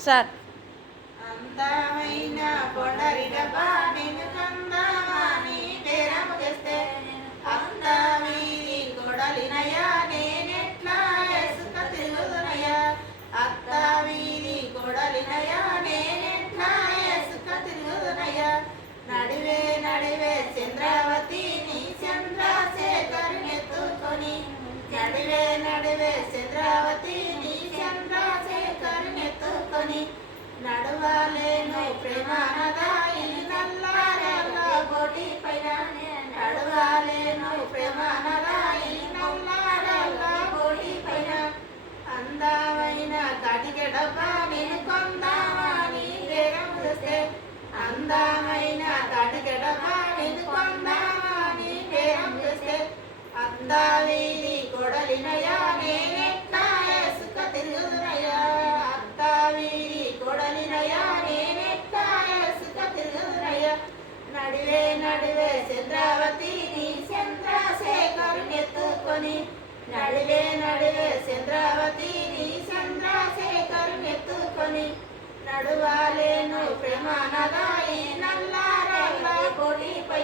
Start. అందమైన కొండరిడబ్బా నేను కందామని పేరము తెస్తే అత్తమీది కొడలినయా నేనెట్లా ఎసుక తిరుగుదునయ్యా అత్తమీది కొడలినయా నేనెట్లా ఎసుక తిరుగుదునయ్యా నడివే నడివే చంద్రావతి నీ చంద్రశేఖరునెత్తుకొని నడివే నడివే చంద్రావతి నీ చంద్రశేఖరునెత్తుకొని నడువాలేను ప్రేమానదాయి నల్లారెల్ల కోటి పైన నడువాలేను ప్రేమానదాయి నల్లారెల్ల కోటి పైన అందమైన కటికెడబ్బా నేను కొందామని వేగం తెస్తే అందమైన కటికెడబ్బా నేను కొందామని వేగం తెస్తే అత్తావీరి కొడలినయా నేనెట్లా ఎసుక తిరుగుదునయ్యా అత్తావీరి కొడలినయా నేనెట్లా ఎసుక తిరుగుదునయ్యా నడివే నడివే చంద్రావతి నీ చంద్రశేఖరునెత్తుకొని నడివే నడివే చంద్రావతి నీ చంద్రశేఖరునెత్తుకొని నడువాలేను ప్రేమానదాయి నల్లారెల్ల కోటి పైన